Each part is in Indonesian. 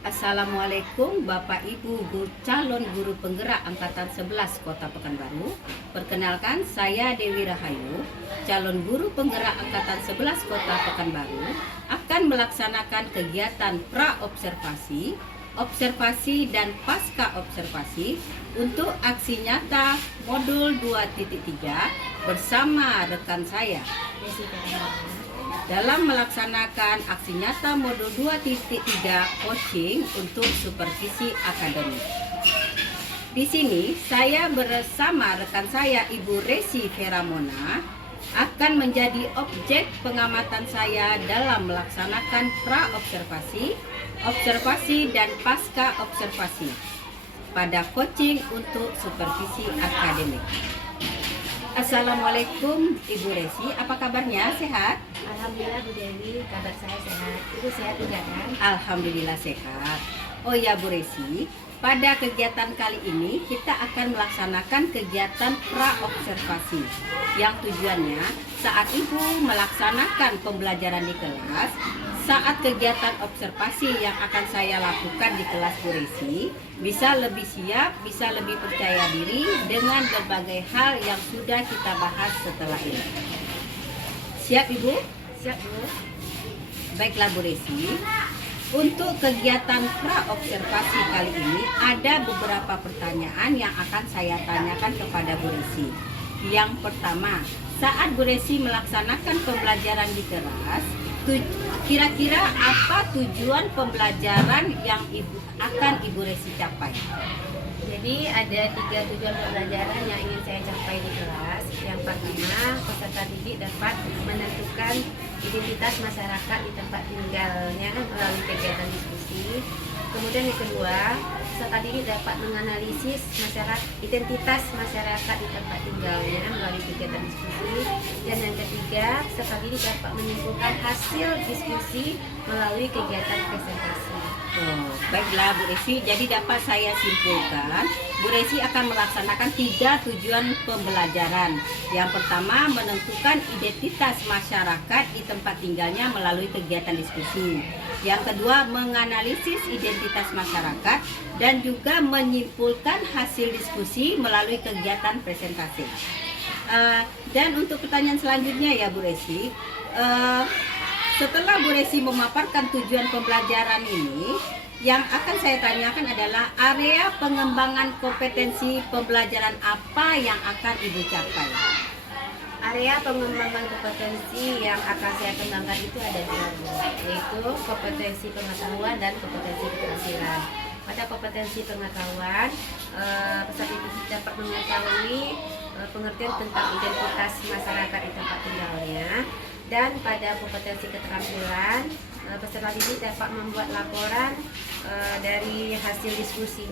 Assalamualaikum Bapak Ibu calon guru penggerak Angkatan 11 Kota Pekanbaru. Perkenalkan, saya Dewi Rahayu, calon guru penggerak Angkatan 11 Kota Pekanbaru, akan melaksanakan kegiatan pra-observasi, observasi dan pasca observasi untuk aksi nyata modul 2.3 bersama rekan saya dalam melaksanakan aksi nyata modul 2.3 coaching untuk supervisi akademik. Di sini saya bersama rekan saya Ibu Resi Feramona akan menjadi objek pengamatan saya dalam melaksanakan pra-observasi, observasi dan pasca observasi pada coaching untuk supervisi akademik. Assalamualaikum Ibu Resi, apa kabarnya? Sehat? Alhamdulillah Bu Dewi, kabar saya sehat. Ibu sehat juga kan? Alhamdulillah sehat. Oh ya Bu Resi, pada kegiatan kali ini kita akan melaksanakan kegiatan pra-observasi yang tujuannya saat Ibu melaksanakan pembelajaran di kelas, saat kegiatan observasi yang akan saya lakukan di kelas Bu Resi bisa lebih siap, bisa lebih percaya diri dengan berbagai hal yang sudah kita bahas setelah ini. Siap Ibu? Siap Bu. Baiklah Bu Resi, untuk kegiatan pra-observasi kali ini ada beberapa pertanyaan yang akan saya tanyakan kepada Bu Resi. Yang pertama, saat Bu Resi melaksanakan pembelajaran di kelas, kira-kira apa tujuan pembelajaran yang Ibu Resi capai? Jadi ada 3 tujuan pembelajaran yang ingin saya capai di kelas. Yang pertama, peserta didik dapat menentukan identitas masyarakat di tempat tinggalnya melalui kegiatan diskusi. Kemudian yang kedua, peserta didik dapat menganalisis identitas masyarakat di tempat tinggalnya melalui kegiatan diskusi. Dan yang ketiga, peserta didik dapat menyimpulkan hasil diskusi melalui kegiatan presentasi. Oh, baiklah Bu Resi, jadi dapat saya simpulkan Bu Resi akan melaksanakan 3 tujuan pembelajaran. Yang pertama, menentukan identitas masyarakat di tempat tinggalnya melalui kegiatan diskusi. Yang kedua, menganalisis identitas masyarakat dan juga menyimpulkan hasil diskusi melalui kegiatan presentasi. Dan untuk pertanyaan selanjutnya ya Bu Resi, setelah Bu Resi memaparkan tujuan pembelajaran ini, yang akan saya tanyakan adalah area pengembangan kompetensi pembelajaran apa yang akan Ibu capai? Area pengembangan kompetensi yang akan saya kembangkan itu ada 2, yaitu kompetensi pengetahuan dan kompetensi keterampilan. Pada kompetensi pengetahuan, peserta didik dapat mengetahui pengertian tentang identitas masyarakat di tempat tinggalnya. Dan pada kompetensi keterampilan, peserta didik dapat membuat laporan dari hasil diskusi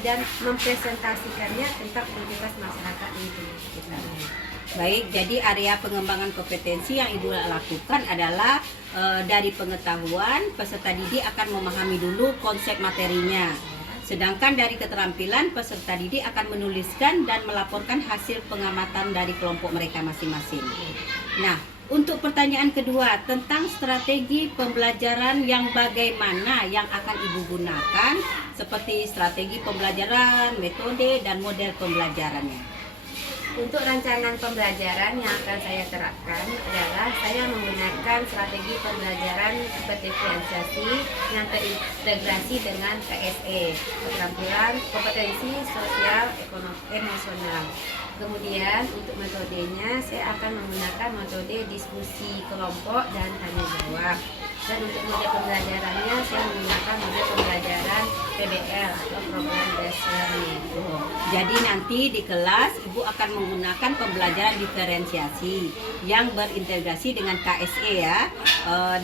dan mempresentasikannya tentang identitas masyarakat di sekitarnya. Baik, jadi area pengembangan kompetensi yang Ibu lakukan adalah dari pengetahuan, peserta didik akan memahami dulu konsep materinya. Sedangkan dari keterampilan, peserta didik akan menuliskan dan melaporkan hasil pengamatan dari kelompok mereka masing-masing. Nah, untuk pertanyaan kedua tentang strategi pembelajaran yang bagaimana yang akan Ibu gunakan, seperti strategi pembelajaran, metode, dan model pembelajarannya. Untuk rancangan pembelajaran yang akan saya terapkan adalah saya menggunakan strategi pembelajaran berdiferensiasi yang terintegrasi dengan KSE, keterampilan kompetensi sosial emosional. Kemudian untuk metodenya saya akan menggunakan metode diskusi kelompok dan tanya jawab. Dan untuk model pembelajarannya saya menggunakan model pembelajaran PBL atau Program Based Learning. Jadi nanti di kelas Ibu akan menggunakan pembelajaran diferensiasi yang berintegrasi dengan KSE ya,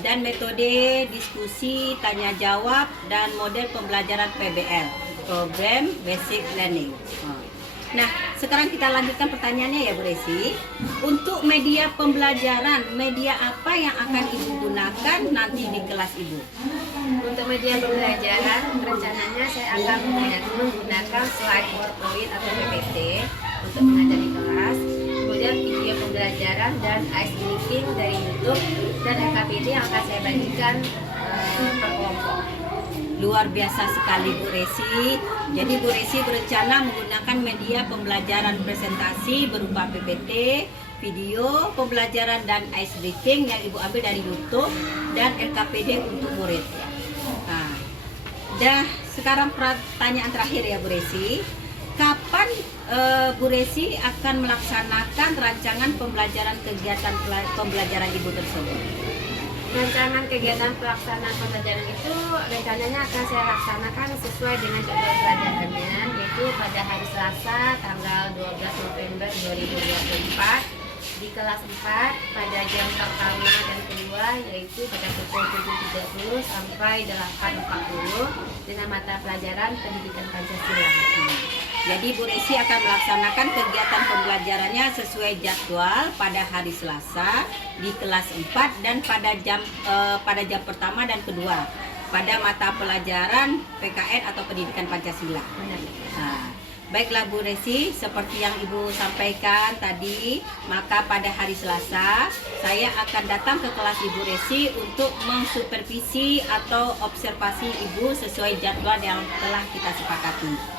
dan metode diskusi, tanya jawab, dan model pembelajaran PBL, Program Basic Learning. Nah, sekarang kita lanjutkan pertanyaannya ya Bu Resi. Untuk media pembelajaran, media apa yang akan Ibu gunakan nanti di kelas Ibu? Untuk media pembelajaran, rencananya saya akan menggunakan slide PowerPoint atau PPT untuk mengajar di kelas. Kemudian video pembelajaran dan ice meeting dari YouTube dan RKPD yang akan saya bagikan per kelompok. Luar biasa sekali Bu Resi. Jadi Bu Resi berencana menggunakan media pembelajaran presentasi berupa PPT, video pembelajaran dan ice breathing yang Ibu ambil dari YouTube dan LKPD untuk murid. Nah, sekarang pertanyaan terakhir ya Bu Resi. Kapan Bu Resi akan melaksanakan rancangan pembelajaran kegiatan pembelajaran Ibu tersebut? Rancangan kegiatan pelaksanaan pembelajaran itu rencananya akan saya laksanakan sesuai dengan jadwal pelajarannya, yaitu pada hari Selasa tanggal 12 November 2024 di kelas 4 pada jam pertama dan kedua, yaitu pada pukul 7.30 sampai 8.40 dengan mata pelajaran pendidikan Pancasila. Jadi Bu Resi akan melaksanakan kegiatan pembelajarannya sesuai jadwal pada hari Selasa di kelas 4 dan pada jam pertama dan kedua pada mata pelajaran PKN atau pendidikan Pancasila. Nah, baiklah Bu Resi, seperti yang Ibu sampaikan tadi, maka pada hari Selasa saya akan datang ke kelas Ibu Resi untuk mensupervisi atau observasi Ibu sesuai jadwal yang telah kita sepakati.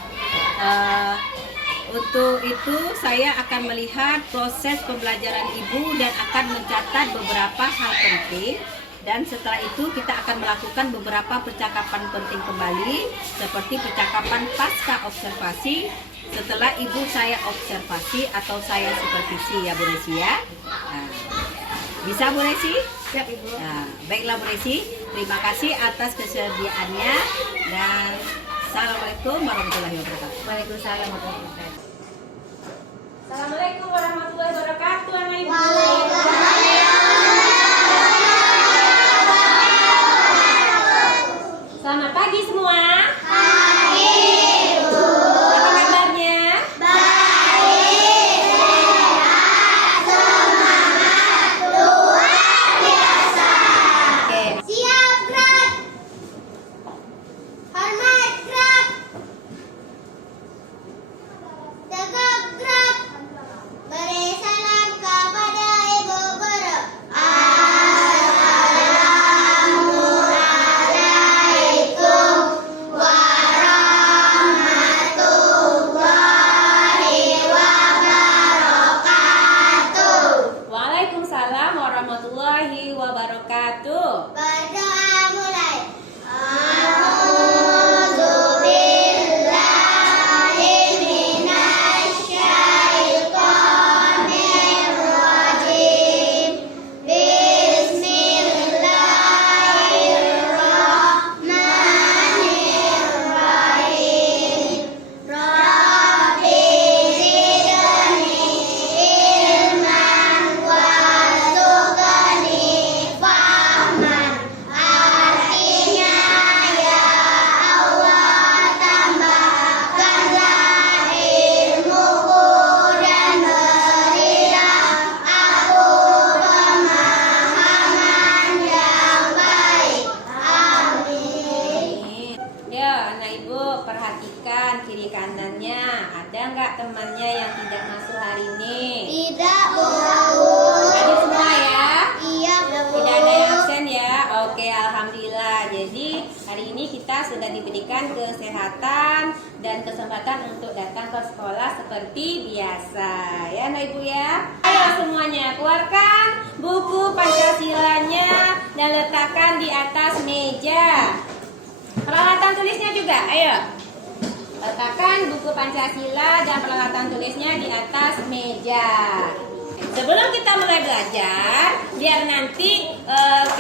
Untuk itu saya akan melihat proses pembelajaran Ibu dan akan mencatat beberapa hal penting, dan setelah itu kita akan melakukan beberapa percakapan penting kembali seperti percakapan pasca observasi setelah Ibu saya observasi atau saya supervisi ya Bu Resi ya. Nah, bisa Bu Resi? Siap Ibu. Nah, baiklah Bu Resi, terima kasih atas kesediaannya dan Assalamualaikum warahmatullahi wabarakatuh. Waalaikumsalam warahmatullahi wabarakatuh. Assalamualaikum warahmatullahi wabarakatuh, anak ibu. Selamat pagi semua. Pagi, Ibu. Apa kabarnya? Baik, sehat, semangat, luar biasa. Oke. Siap gerak. Hormat gerak. Tegak gerak. Beri salam kepada Ibu Guru. Assalamualaikum warahmatullahi wabarakatuh. Waalaikumsalam warahmatullahi wabarakatuh. Berdoa mulai. A'udzubillahi minasyaitonirrajim. Bismillahirrahmanirrahim. Rabbi zidni ilman warzuqni fahman. Artinya ya Allah, tambahkanlah ilmuku dan berilah aku pemahaman yang baik. Amin. Ya, anak ibu perhatikan kiri kanannya. Ada nggak temannya yang tidak masuk hari ini? Tidak, Bu. Ada semua ya? Iya, Bu. Tidak ada yang absen ya? Oke, alhamdulillah. Jadi hari ini kita sudah diberikan kesehatan dan kesempatan untuk datang ke sekolah seperti biasa. Ya, anak ibu ya. Ayo semuanya keluarkan buku Pancasilanya dan letakkan di atas meja. Peralatan tulisnya juga, ayo. Letakkan buku Pancasila dan peralatan tulisnya di atas meja. Sebelum kita mulai belajar, biar nanti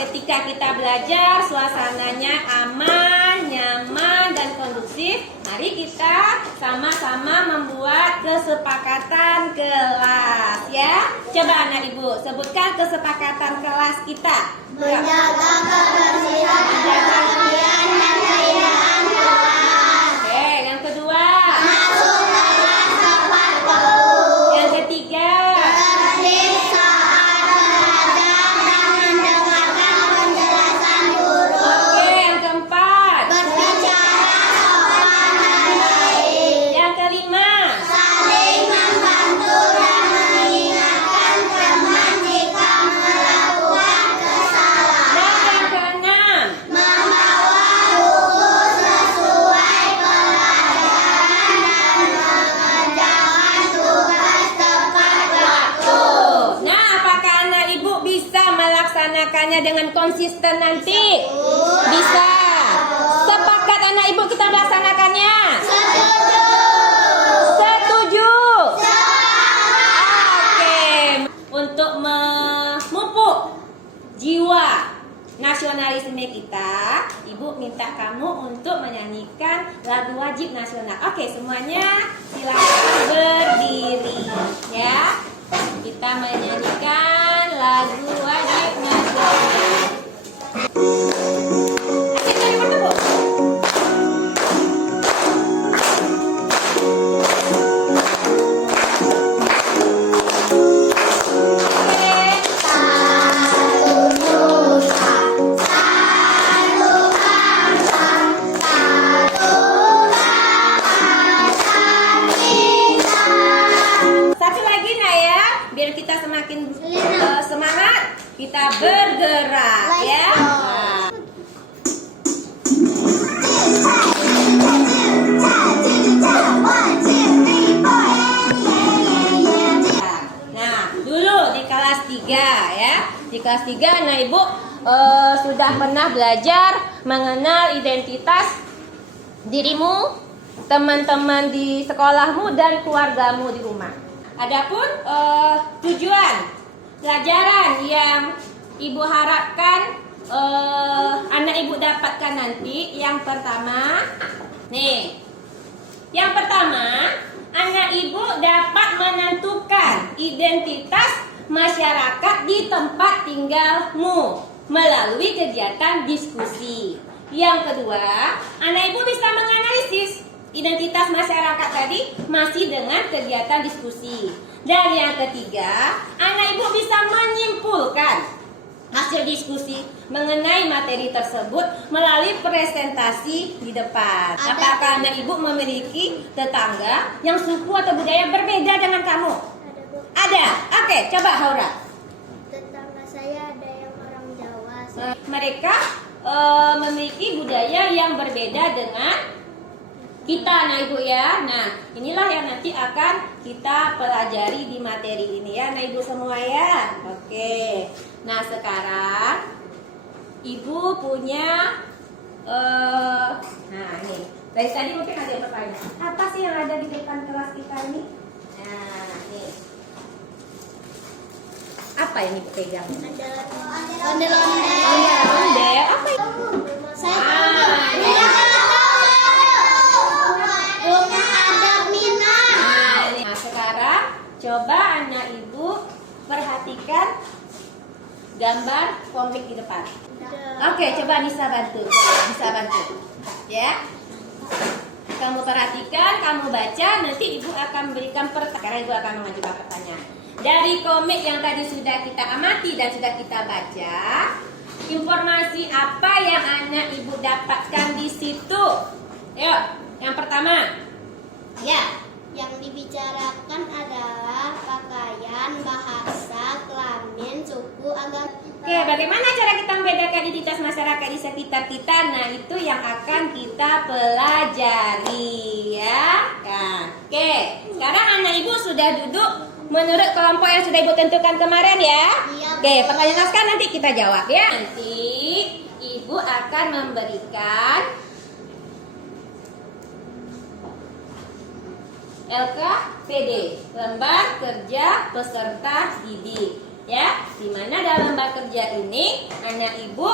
ketika kita belajar suasananya aman, nyaman, dan kondusif, mari kita sama-sama membuat kesepakatan kelas ya. Coba anak ibu sebutkan kesepakatan kelas kita. Menjaga kebersihan, kebersihan dan keindahan kelas. Oke, yang kedua. Masuk kelas tepat waktu. Yang ketiga. Tertib saat belajar dan mendengarkan penjelasan guru. Oke, yang keempat. Berbicara sopan dan baik. Yang kelima. Saling membantu dan mengingatkan teman jika melakukan kesalahan. Dan yang keenam. konsisten nanti? Bisa. Sepakat anak ibu kita melaksanakannya? Setuju. Oke. Untuk memupuk jiwa nasionalisme kita, ibu minta kamu untuk menyanyikan lagu wajib nasional. Oke, semuanya silakan berdiri ya. Kita menyanyikan lagu wajib nasional. Kita bertepuk. Satu lagi Naya, biar kita semakin semangat, kita bergerak ya. Nah. Nah, dulu di kelas 3 ya. Di kelas 3 nah Ibu sudah pernah belajar mengenal identitas dirimu, teman-teman di sekolahmu dan keluargamu di rumah. Adapun tujuan pelajaran yang Ibu harapkan anak Ibu dapatkan nanti, yang pertama, nih, yang pertama, anak Ibu dapat menentukan identitas masyarakat di tempat tinggalmu melalui kegiatan diskusi. Yang kedua, anak Ibu bisa menganalisis identitas masyarakat tadi masih dengan kegiatan diskusi. Dan yang ketiga, anak Ibu bisa menyimpulkan hasil diskusi mengenai materi tersebut melalui presentasi di depan. Apakah anak Ibu memiliki tetangga yang suku atau budaya berbeda dengan kamu? Ada. Oke, coba Haura. Tetangga saya ada yang orang Jawa. Mereka memiliki budaya yang berbeda dengan kita, nah Ibu ya. Nah, inilah yang nanti akan kita pelajari di materi ini ya, nah Ibu semua ya. Oke. Nah, sekarang Ibu punya nah ini. Dari tadi mungkin ada yang bertanya, apa sih yang ada di depan kelas kita ini? Nah, nih. Apa yang Ibu pegang? Onde-onde. Apa itu? Nah, sekarang coba anak Ibu perhatikan gambar komik di depan. Oke, coba Nisa bantu. Nisa bantu. Ya. Kamu perhatikan, kamu baca, nanti Ibu akan berikan pertanyaan. Ibu akan mengajukan pertanyaan. Dari komik yang tadi sudah kita amati dan sudah kita baca, informasi apa yang anak Ibu dapatkan di situ? Yuk, yang pertama. Ya. Yang dibicarakan adalah pakaian, bahasa, kelamin, suku, agama. Oke, bagaimana cara kita membedakan identitas masyarakat di sekitar kita? Nah, itu yang akan kita pelajari ya. Nah, oke, sekarang anak Ibu sudah duduk menurut kelompok yang sudah Ibu tentukan kemarin ya. Iya. Oke, pertanyaan sekarang nanti kita jawab ya. Nanti Ibu akan memberikan LKPD, lembar kerja peserta didik ya. Dimana dalam lembar kerja ini anak Ibu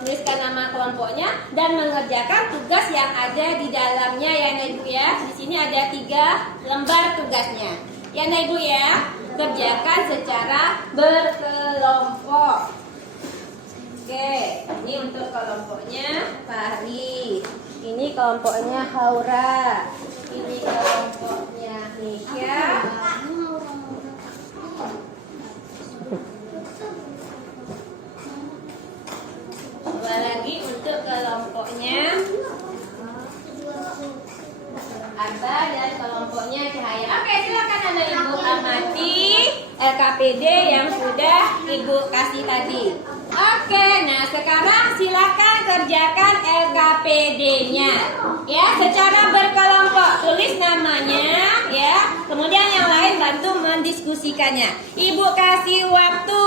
tuliskan nama kelompoknya dan mengerjakan tugas yang ada di dalamnya ya anak Ibu ya. Di sini ada 3 lembar tugasnya ya anak Ibu ya. Kerjakan secara berkelompok. Oke, ini untuk kelompoknya Fahri, ini kelompoknya Haura, ini kelompoknya Nisha. Coba lagi untuk kelompoknya Arba dan kelompoknya Cahaya. Oke, silakan anak Ibu amati LKPD yang sudah Ibu kasih tadi. Oke, nah sekarang silakan kerjakan LKPD-nya ya, secara berkelompok. Tulis namanya ya, kemudian yang lain bantu mendiskusikannya. Ibu kasih waktu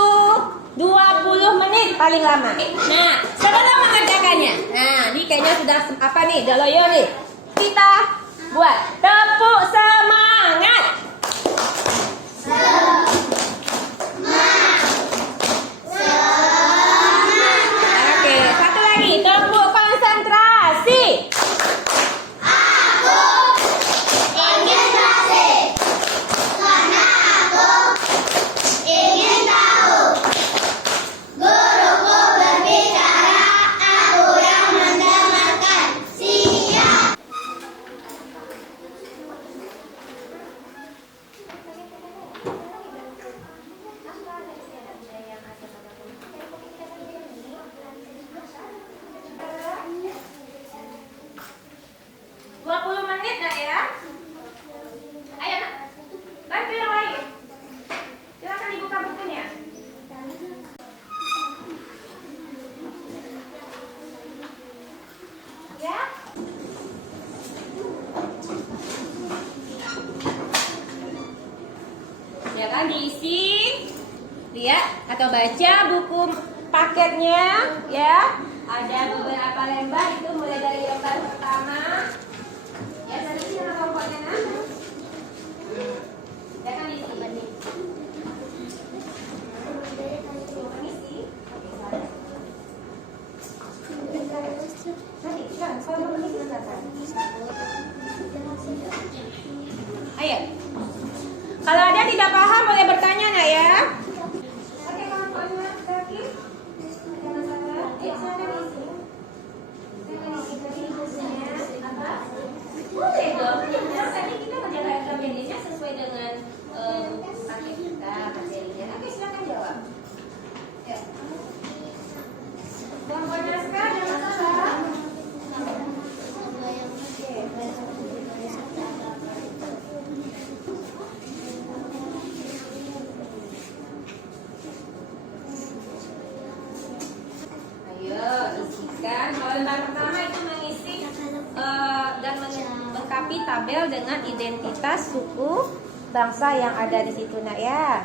20 menit paling lama. Nah, sebelum mengerjakannya, nah ini kayaknya sudah apa nih, udah loyo nih. Kita buat tepuk semangat. Oke, satu lagi, tepuk konsentrasi. Ya kan, diisi, lihat atau baca buku paketnya ya. Ada beberapa lembar, itu mulai dari lembar pertama. Ya, tadi sih nama pokoknya nah. Ya kan diisi. Ayo. Kalau ada tidak paham boleh bertanya nak ya. Oke, kalau pernah lagi ada masalah, silakan isi. Silakan isi tadi bukunya apa? Boleh dong. Tadi kita menjaga jadinya sesuai dengan paket kita, materinya. Oke, silakan jawab. Ya. Kelompok naskah ada masalah? Kalau lembar pertama itu mengisi dan melengkapi tabel dengan identitas suku bangsa yang ada di situ nak ya.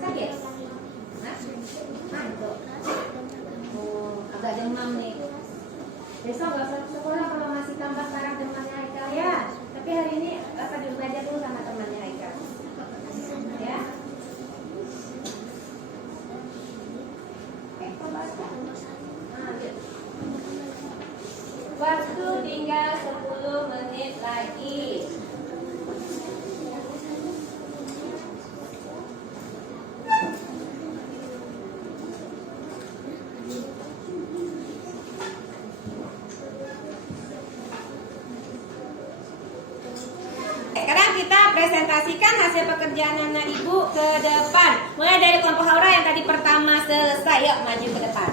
Sakit? Agak demam nih. Besok gak usah sekolah kalau masih tambah sekarang demamnya Haikal ya. Tapi hari ini akan di rumah aja dulu sama temannya Haikal. Ya. Waktu tinggal 10 menit lagi. Sekarang kita presentasikan hasil pekerjaan anak ibu ke depan. Mulai dari kelompok Haura yang tadi pertama selesai. Yuk maju ke depan.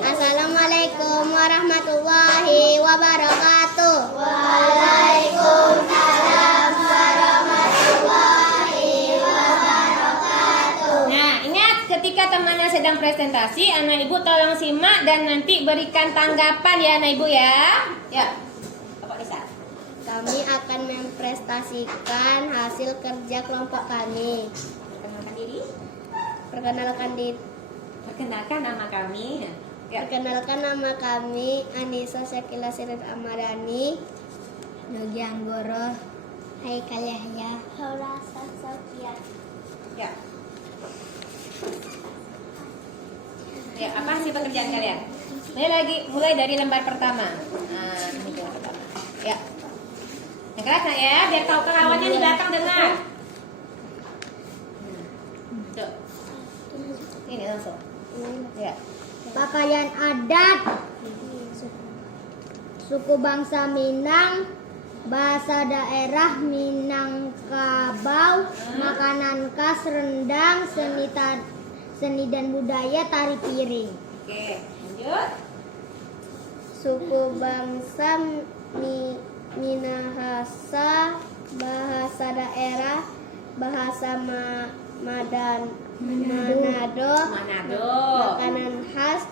Assalamualaikum warahmatullahi wabarakatuh. Waalaikumsalam warahmatullahi wabarakatuh. Nah, ingat ketika temannya sedang presentasi, anak ibu tolong simak dan nanti berikan tanggapan ya anak ibu ya. Ya, Bapak Nisa. Kami akan mempresentasikan hasil kerja kelompok kami. Perkenalkan diri. Perkenalkan nama kami. Ya. Perkenalkan nama kami Anissa Syakila Sirin Amadani, Yogi Anggoro, Haikal Yahya, Haura Saskia. Ya. Ya, apa sih pekerjaan kalian? Mulai dari lembar pertama. Nah, ini lembar pertama. Ya. Yang keras nah ya, biar tahu kawannya di belakang dengar. Tuh. Ini langsung. Ya. Pakaian adat suku bangsa Minang, bahasa daerah Minangkabau, makanan khas rendang, seni dan budaya tari piring. Oke, lanjut. Suku bangsa Minahasa, bahasa daerah bahasa Manado. Manado. Makanan khas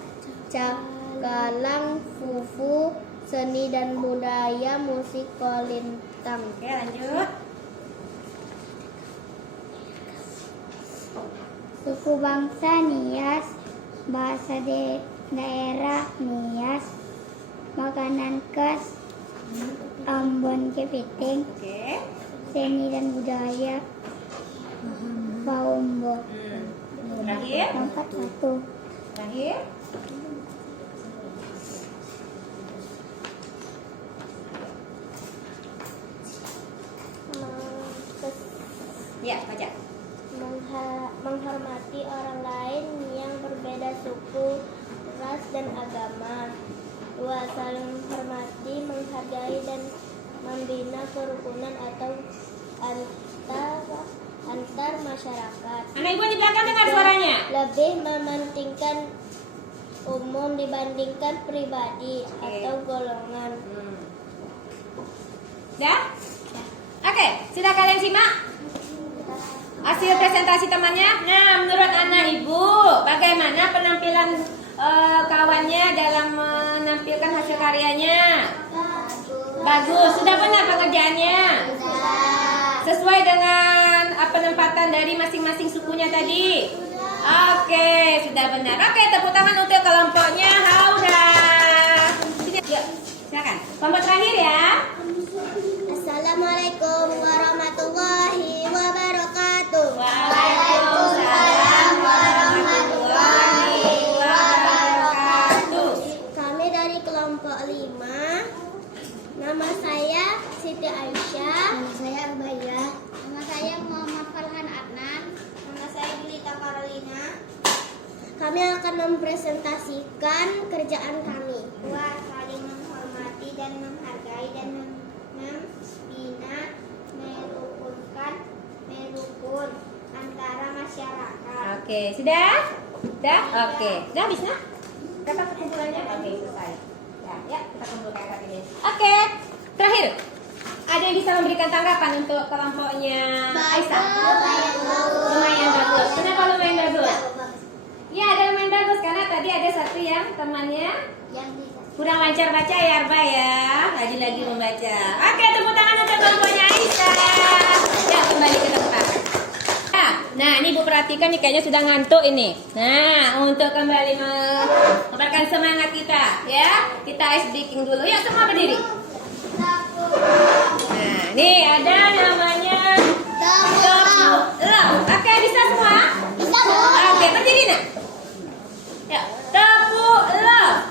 Cakalang, fufu, seni dan budaya, musik kolintang. Oke, lanjut. Suku bangsa Nias, bahasa daerah Nias, makanan khas Ambon Kepiting, Oke. seni dan budaya Paumbot. Terakhir. Nomor 1. Terakhir. Ya, baca. Menghormati orang lain yang berbeda suku, ras, dan agama. 2. Saling menghormati, menghargai, dan membina kerukunan atau antar masyarakat. Anak ibu di belakang dengar suaranya. Lebih mementingkan umum dibandingkan pribadi atau golongan. Dah? Oke, sudah kalian simak hasil presentasi temannya? Nah, menurut anak ibu, bagaimana penampilan kawannya dalam menampilkan hasil karyanya? Bagus. Sudah benar pengerjaannya? Sesuai dengan penempatan dari masing-masing sukunya tadi? Oke, sudah benar. Oke, tepuk tangan untuk kelompoknya Hauda. Sini, yuk, silakan. Kelompok terakhir ya. Assalamualaikum warahmatullahi wabarakatuh. Waalaikumsalam warahmatullahi wabarakatuh. Kami dari kelompok 5. Nama saya Siti Aisyah. Nama saya Arbaya. Nama saya Muhammad Farhan Adnan. Nama saya Julita Carolina. Kami akan mempresentasikan kerjaan kami. 2. Saling menghormati dan menghargai dan membina merukun antara masyarakat. Oke, sudah? Sudah? Oke. Sudah habis nah? Berapa kesimpulannya? Oke, selesai. Ya, kita kumpulkan saat ini. Oke, terakhir. Ada yang bisa memberikan tanggapan untuk kelompoknya Aisyah? Lumayan bagus. Kenapa lumayan bagus? Ya, ada lumayan bagus karena tadi ada satu yang temannya kurang lancar baca ya, Arba ya. Lagi-lagi membaca. Oke, tepuk tangan untuk kelompoknya Aisyah. Ya, kembali ke tempat. Nah, ini Ibu perhatikan nih kayaknya sudah ngantuk ini. Nah, untuk kembali memberikan semangat kita, ya. Kita ice breaking dulu. Ya, semua berdiri. Nah, nih ada namanya Tepu Love. Oke, bisa semua? Bisa, Bu. Oke, berdiri nak. Ya, Tepu Love.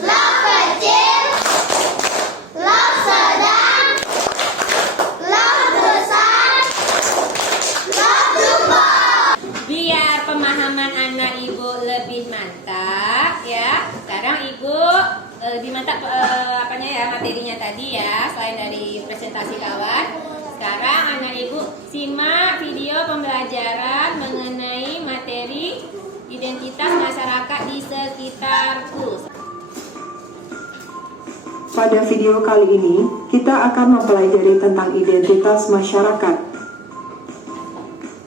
Love kecil, love sedang, love besar, love jumbo. Biar pemahaman anak ibu lebih mantap ya. Sekarang ibu lebih mantap apanya ya materinya tadi ya, selain dari presentasi kawan. Sekarang anak ibu simak video pembelajaran mengenai materi identitas masyarakat di sekitarku. Pada video kali ini, kita akan mempelajari tentang identitas masyarakat.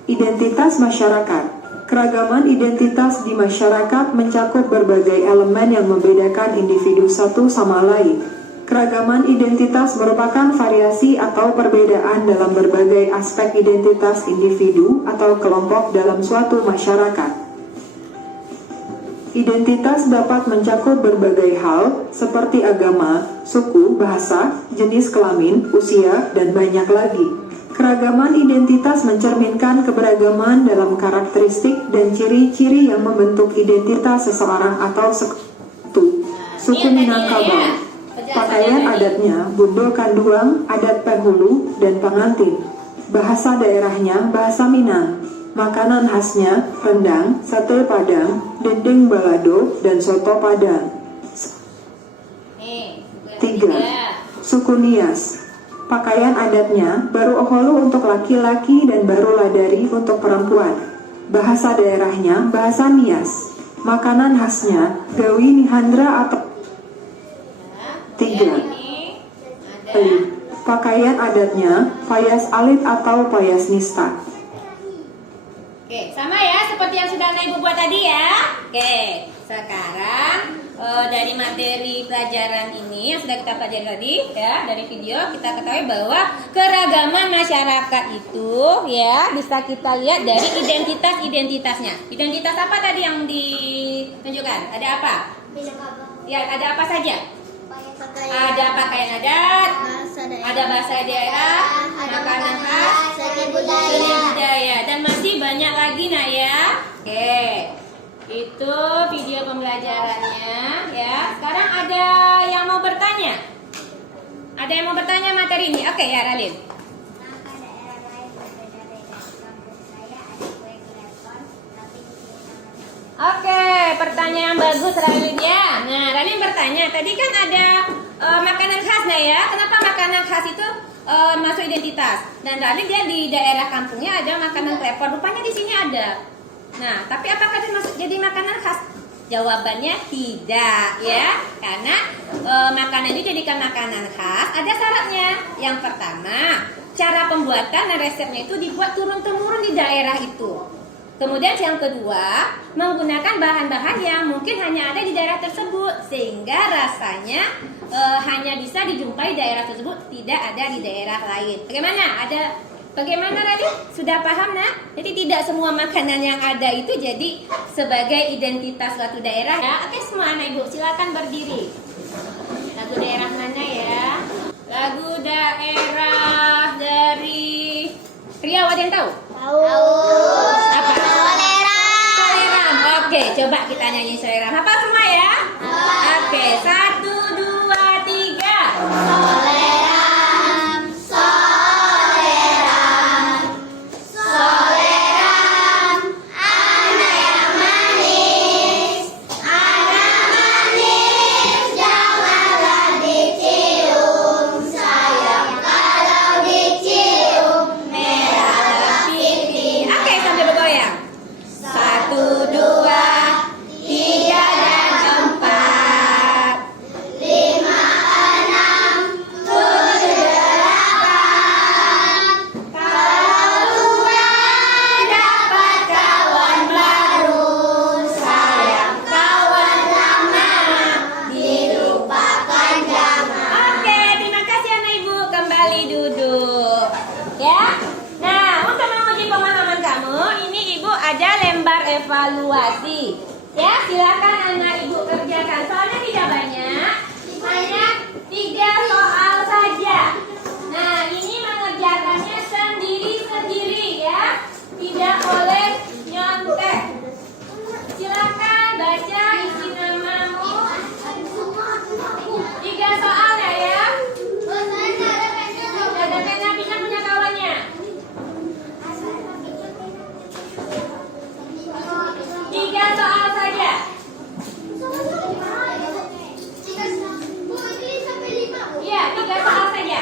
Identitas masyarakat. Keragaman identitas di masyarakat mencakup berbagai elemen yang membedakan individu satu sama lain. Keragaman identitas merupakan variasi atau perbedaan dalam berbagai aspek identitas individu atau kelompok dalam suatu masyarakat. Identitas dapat mencakup berbagai hal seperti agama, suku, bahasa, jenis kelamin, usia, dan banyak lagi. Keragaman identitas mencerminkan keberagaman dalam karakteristik dan ciri-ciri yang membentuk identitas seseorang atau suku Minangkabau. Pakaian adatnya Bundo Kanduang, adat Penghulu, dan pengantin. Bahasa daerahnya bahasa Minang. Makanan khasnya rendang, sate Padang, dendeng balado, dan soto Padang. 3. Suku Nias. Pakaian adatnya baru oholu untuk laki-laki dan baru ladari untuk perempuan. Bahasa daerahnya bahasa Nias. Makanan khasnya gawi nihandra atau 3. Pakaian adatnya payas alit atau payas nista. Oke, sama ya seperti yang sudah Ibu buat tadi ya. Oke, sekarang dari materi pelajaran ini yang sudah kita pelajari tadi ya, dari video kita ketahui bahwa keragaman masyarakat itu ya bisa kita lihat dari identitasnya. Identitas apa tadi yang ditunjukkan? Ada apa? Ya, ada apa saja? Ada pakaian adat, ada bahasa daerah, makanan khas, seni budaya, dan masih banyak lagi nak ya. Oke, itu video pembelajarannya ya. Sekarang ada yang mau bertanya? Ada yang mau bertanya materi ini? Oke ya, Ralin. Oke, pertanyaan bagus Ralin ya. Nah, Ralin bertanya, tadi kan ada makanan khas nah ya. Kenapa makanan khas itu masuk identitas? Dan Ralin dia di daerah kampungnya ada makanan klepon. Rupanya di sini ada. Nah, tapi apakah itu masuk jadi makanan khas? Jawabannya tidak ya. Karena makanan ini dijadikan makanan khas, ada syaratnya. Yang pertama, cara pembuatan dan resepnya itu dibuat turun-temurun di daerah itu. Kemudian yang kedua, menggunakan bahan-bahan yang mungkin hanya ada di daerah tersebut, sehingga rasanya hanya bisa dijumpai daerah tersebut, tidak ada di daerah lain. Bagaimana Radit? Sudah paham nak? Jadi tidak semua makanan yang ada itu jadi sebagai identitas suatu daerah ya. Oke semua anak ibu silakan berdiri. Lagu daerah mana ya? Lagu daerah dari Riau, ada yang tahu? Apa? Soleram. Oke, coba kita nyanyi Soleram. Hafal semua ya? Oke, 1, 2, 3. Soleram, soleram, soleram, anak yang manis, janganlah dicium, sayang kalau dicium, merah pipi. Oke, sambil bergoyang. 1, 2, 3 dan 4. 5, 6, 7, 8. Kalau tua dapat kawan baru, sayang kawan lama dilupakan jangan. Oke, terima kasih anak ibu. Kembali duduk. Ya. Nah, untuk menguji pemahaman kamu, ini ibu ada lembar evaluasi. Ya, silakan anak ibu kerjakan. Soalnya tidak banyak, hanya 3 soal saja. Nah, ini mengerjakannya sendiri-sendiri ya, tidak boleh nyontek. Silakan baca isi namamu. 3 soal ya. Ada pena pinjam punya kawannya. 3 soal saja. Iya, 3 soal saja.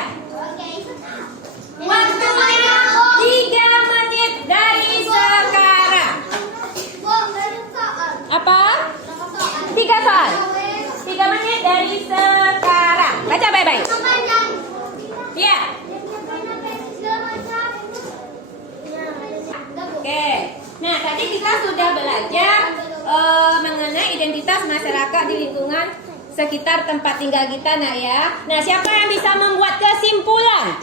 Waktunya 3 menit dari sekarang. Apa? 3 soal. 3 menit dari sekarang. Baca baik-baik. Iya. Oke. Nah, tadi kita sudah belajar mengenai identitas masyarakat di lingkungan sekitar tempat tinggal kita, nah ya. Nah, siapa yang bisa membuat kesimpulan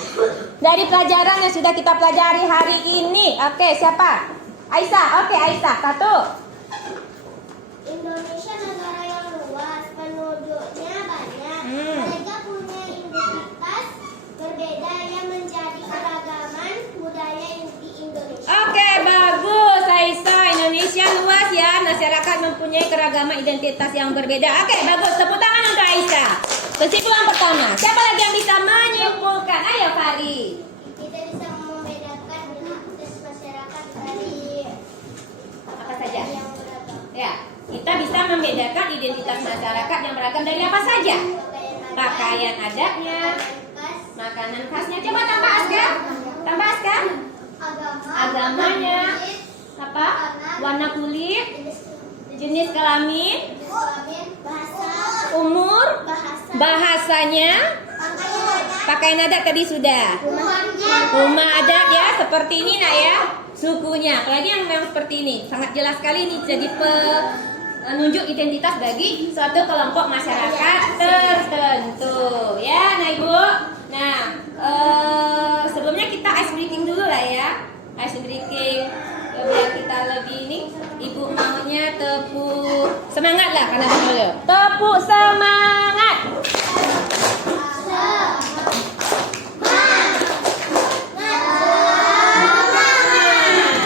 dari pelajaran yang sudah kita pelajari hari ini? Oke, siapa? Aisyah. Oke, Aisyah. 1. Indonesia negara yang luas, penduduknya banyak. Mereka punya identitas berbeda yang menjadi keragaman budaya di Indonesia. Oke, bagus Aisyah. Indonesia luas ya, masyarakat mempunyai keragaman identitas yang berbeda. Oke, bagus. Tepuk tangan untuk Aisyah. Kesimpulan pertama. Siapa lagi yang bisa menyimpulkan? Ayo, Fari. Kita bisa membedakan identitas masyarakat dari Apa saja? yang beragam. Ya, kita bisa membedakan identitas masyarakat yang beragam dari apa saja? Pakaian adatnya, makanan khasnya. Coba tambah Aska. Tambah Aska. Agamanya, apa? Warna kulit, jenis kelamin, bahasa, umur, bahasa, bahasanya, pakaian adat, Pakaian adat tadi sudah. Rumah adat ya, seperti ini nak ya. Sukunya, apalagi yang memang seperti ini, sangat jelas sekali ini jadi menunjuk identitas bagi suatu kelompok masyarakat tertentu. Ya, nah Ibu. Nah, sebelumnya kita ice breaking dulu lah ya. Ice breaking biar kita lebih ini. Ibu maunya tepuk semangat lah karena dulu. Tepuk semangat.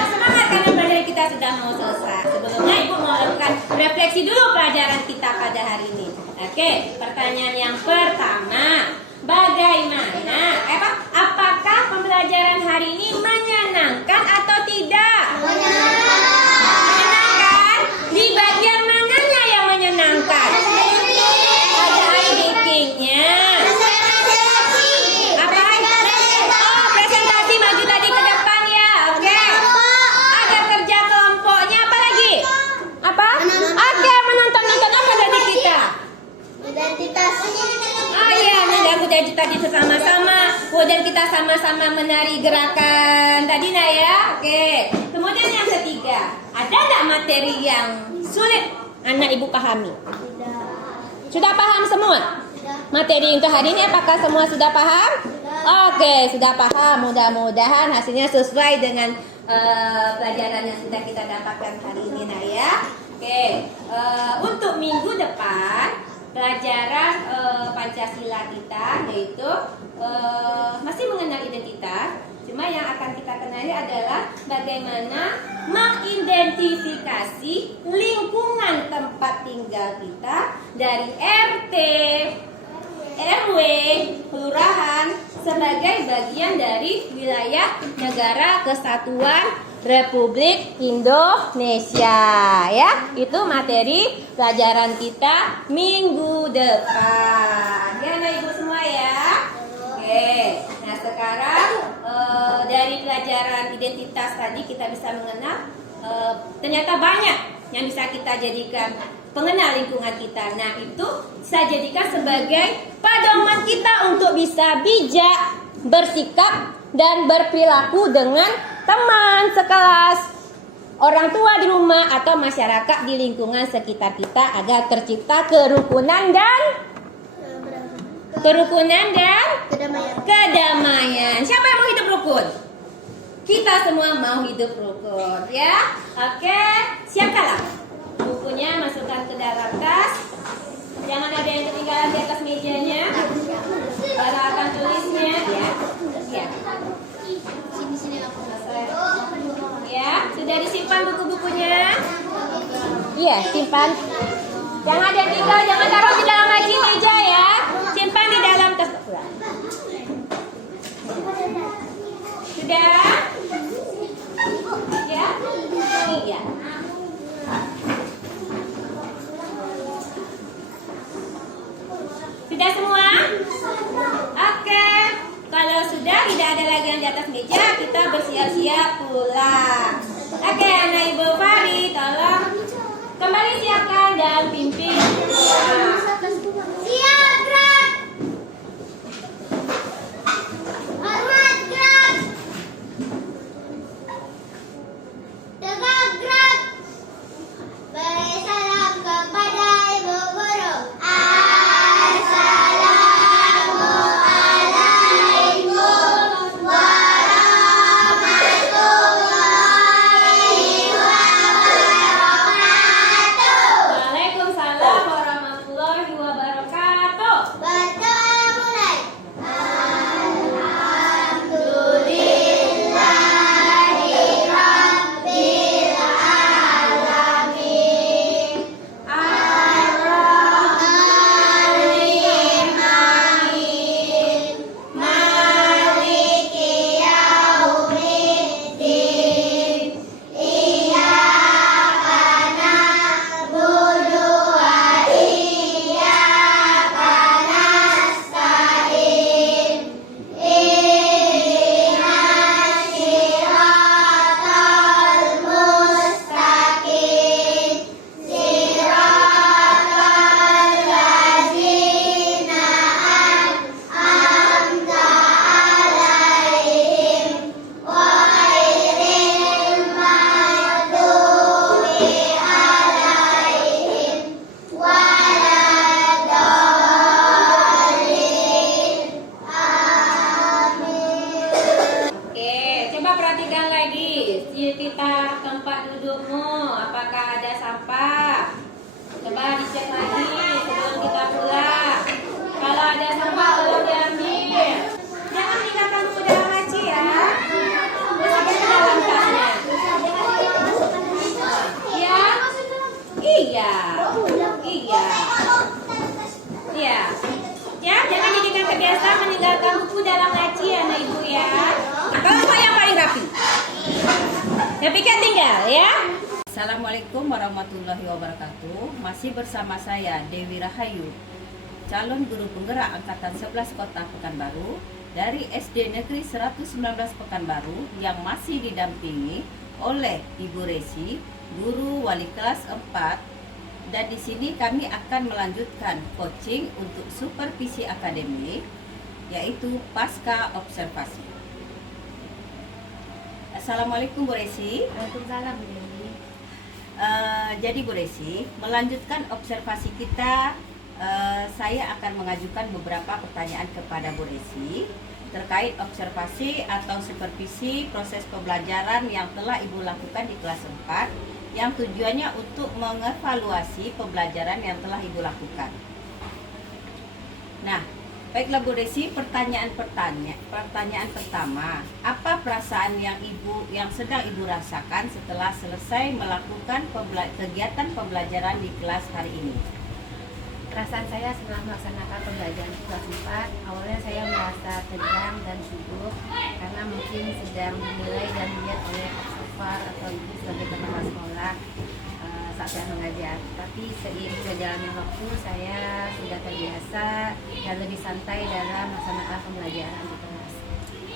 Semangat karena pelajaran kita sudah mau selesai. Sebelumnya Ibu mau lakukan refleksi dulu pelajaran kita pada hari ini. Oke, pertanyaan yang pertama. Bagaimana? Apakah pembelajaran hari ini menyenangkan atau tidak? Menyenangkan? Di bagian mananya yang menyenangkan? Ada baking-nya. Apa? Oh, presentasi maju tadi ke depan ya. Oke. Ada kerja kelompoknya apa lagi? Apa? Oke, menonton apa tadi kita? Identitas. Oh iya, mengganggu tadi bersama-sama. Kemudian kita sama-sama menari gerakan tadi nah ya. Oke. Kemudian yang ketiga, ada nggak materi yang sulit anak ibu pahami? Sudah paham semua? Materi untuk hari ini apakah semua sudah paham? Oke, sudah paham. Mudah-mudahan hasilnya sesuai dengan pelajaran yang sudah kita dapatkan hari ini nah ya. Oke. Untuk minggu depan pelajaran Pancasila kita yaitu masih mengenal identitas, cuma yang akan kita kenali adalah bagaimana mengidentifikasi lingkungan tempat tinggal kita dari RT, RW, kelurahan sebagai bagian dari wilayah Negara Kesatuan Republik Indonesia ya. Itu materi pelajaran kita minggu depan. Ya nah Ibu semua ya. Oke. Nah sekarang dari pelajaran identitas tadi kita bisa mengenal ternyata banyak yang bisa kita jadikan pengenal lingkungan kita. Nah itu saya jadikan sebagai pedoman kita untuk bisa bijak, bersikap dan berperilaku dengan teman sekelas, orang tua di rumah atau masyarakat di lingkungan sekitar kita agar tercipta kerukunan dan kedamaian. Siapa yang mau hidup rukun? Kita semua mau hidup rukun ya. Oke, siapkanlah bukunya, masukkan ke dalam tas. Jangan ada yang ketinggalan di atas mejanya. Peralatan tulisnya ya. Ya. Ya, sudah disimpan buku-bukunya? Iya, simpan. Jangan ada yang tinggal, jangan taruh di dalam laci meja ya. Simpan di dalam tas. Sudah? Ya? Iya. Sudah semua? Oke. Kalau sudah tidak ada lagi yang di atas meja, kita bersiap-siap pulang. Oke, anak Ibu Fari, tolong kembali siapkan dan pimpin pulang. Siap, gerak. Hormat, gerak. Tegak, gerak. Beri salam kepada Ibu Guru. Waalaikumsalam warahmatullahi wabarakatuh. Iya. Iya. Iya. Ya, jangan jadikan kebiasaan meninggalkan buku dalam laci ya, anak ibu ya. Kelompok yang paling rapi. Yang piket tinggal ya. Assalamualaikum warahmatullahi wabarakatuh. Masih bersama saya Dewi Rahayu, calon guru penggerak angkatan 11 Kota Pekanbaru dari SD Negeri 119 Pekanbaru yang masih didampingi oleh Ibu Resi, guru wali kelas 4. Dan di sini kami akan melanjutkan coaching untuk supervisi akademik, yaitu pasca observasi. Assalamualaikum Bu Resi. Waalaikumsalam Bu Dewi. Jadi Bu Resi, melanjutkan observasi kita, saya akan mengajukan beberapa pertanyaan kepada Bu Resi terkait observasi atau supervisi proses pembelajaran yang telah Ibu lakukan di kelas 4, yang tujuannya untuk mengevaluasi pembelajaran yang telah Ibu lakukan. Nah, baiklah Bu Resi, pertanyaan pertama, apa perasaan yang sedang Ibu rasakan setelah selesai melakukan kegiatan pembelajaran di kelas hari ini? Perasaan saya setelah melaksanakan pembelajaran di kelas 4, awalnya saya merasa tegang dan sibuk karena mungkin sedang dinilai dan dilihat oleh observer atau ibu sebagai kepala sekolah saat saya mengajar. Tapi seiring berjalannya waktu, saya sudah terbiasa dan lebih santai dalam melaksanakan pembelajaran di kelas.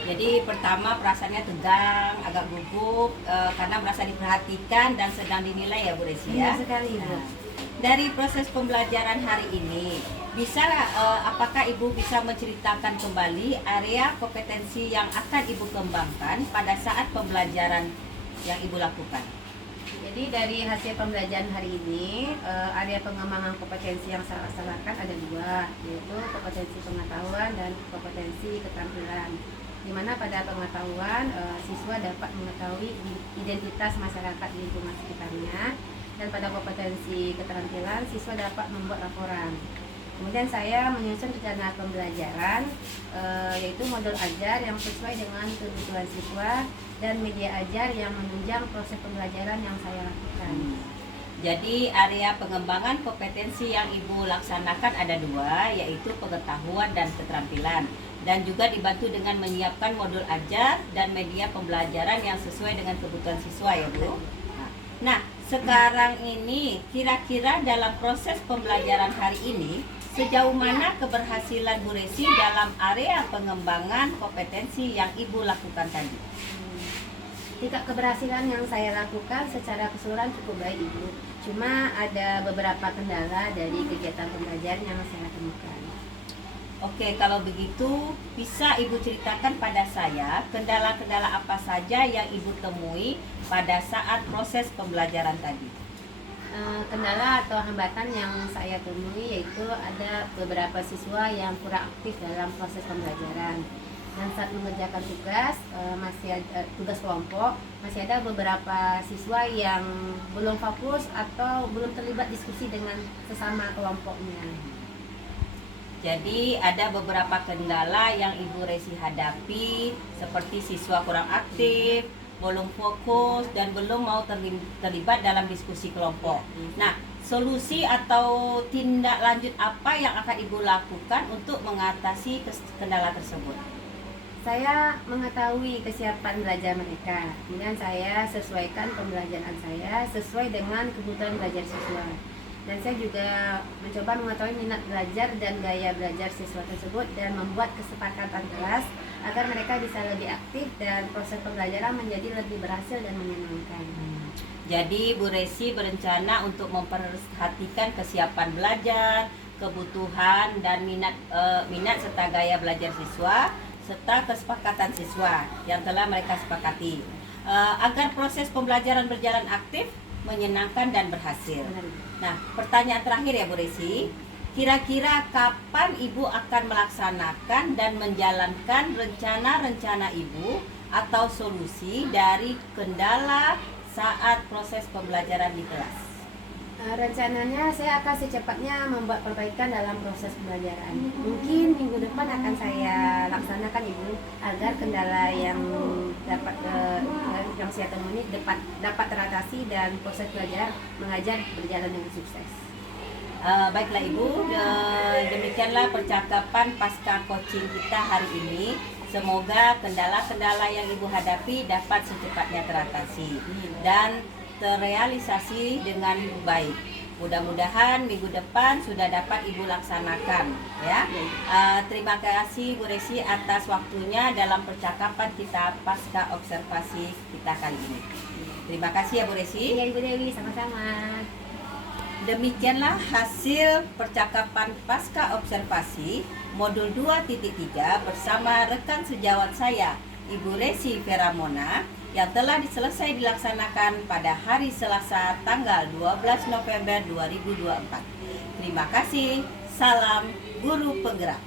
Jadi pertama perasaannya tegang, agak gugup karena merasa diperhatikan dan sedang dinilai ya Bu Resi ya. Benar sekali Ibu. Nah, dari proses pembelajaran hari ini, apakah Ibu bisa menceritakan kembali area kompetensi yang akan Ibu kembangkan pada saat pembelajaran yang Ibu lakukan? Jadi dari hasil pembelajaran hari ini, area pengembangan kompetensi yang saya laksanakan ada dua, yaitu kompetensi pengetahuan dan kompetensi keterampilan. Di mana pada pengetahuan, siswa dapat mengetahui identitas masyarakat di lingkungan sekitarnya, dan pada kompetensi keterampilan, siswa dapat membuat laporan. Kemudian saya menyusun rencana pembelajaran, yaitu modul ajar yang sesuai dengan kebutuhan siswa dan media ajar yang menunjang proses pembelajaran yang saya lakukan. Jadi area pengembangan kompetensi yang Ibu laksanakan ada dua, yaitu pengetahuan dan keterampilan, dan juga dibantu dengan menyiapkan modul ajar dan media pembelajaran yang sesuai dengan kebutuhan siswa ya Bu. Nah, sekarang ini kira-kira dalam proses pembelajaran hari ini, sejauh mana keberhasilan Bu Resi dalam area pengembangan kompetensi yang Ibu lakukan tadi? Tingkat keberhasilan yang saya lakukan secara keseluruhan cukup baik Ibu. Cuma ada beberapa kendala dari kegiatan pembelajaran yang saya temukan. Oke, kalau begitu bisa Ibu ceritakan pada saya kendala-kendala apa saja yang Ibu temui pada saat proses pembelajaran tadi? Kendala atau hambatan yang saya temui yaitu ada beberapa siswa yang kurang aktif dalam proses pembelajaran. Dan saat mengerjakan tugas, tugas kelompok, masih ada beberapa siswa yang belum fokus atau belum terlibat diskusi dengan sesama kelompoknya. Jadi ada beberapa kendala yang Ibu Resi hadapi, seperti siswa kurang aktif, belum fokus, dan belum mau terlibat dalam diskusi kelompok. Nah, solusi atau tindak lanjut apa yang akan Ibu lakukan untuk mengatasi kendala tersebut? Saya mengetahui kesiapan belajar mereka, kemudian saya sesuaikan pembelajaran saya sesuai dengan kebutuhan belajar siswa. Dan saya juga mencoba mengetahui minat belajar dan gaya belajar siswa tersebut dan membuat kesepakatan kelas agar mereka bisa lebih aktif dan proses pembelajaran menjadi lebih berhasil dan menyenangkan. Jadi Bu Resi berencana untuk memperhatikan kesiapan belajar, kebutuhan dan minat serta gaya belajar siswa, serta kesepakatan siswa yang telah mereka sepakati, agar proses pembelajaran berjalan aktif, menyenangkan dan berhasil. Nah, pertanyaan terakhir ya Bu Resi, kira-kira kapan Ibu akan melaksanakan dan menjalankan rencana-rencana Ibu atau solusi dari kendala saat proses pembelajaran di kelas? Rencananya saya akan secepatnya membuat perbaikan dalam proses pembelajaran. Mungkin minggu depan akan saya laksanakan Ibu, agar kendala yang yang saya temui dapat teratasi dan proses belajar mengajar berjalan dengan sukses. Baiklah Ibu, demikianlah percakapan pasca coaching kita hari ini. Semoga kendala-kendala yang Ibu hadapi dapat secepatnya teratasi dan terrealisasi dengan baik. Mudah-mudahan minggu depan sudah dapat Ibu laksanakan ya. Terima kasih Bu Resi atas waktunya dalam percakapan kita pasca observasi kita kali ini. Terima kasih ya Bu Resi. Iya Ibu Dewi, sama-sama. Demikianlah hasil percakapan pasca observasi modul 2.3 bersama rekan sejawat saya Ibu Resi Veramona yang telah selesai dilaksanakan pada hari Selasa tanggal 12 November 2024. Terima kasih. Salam Guru Penggerak.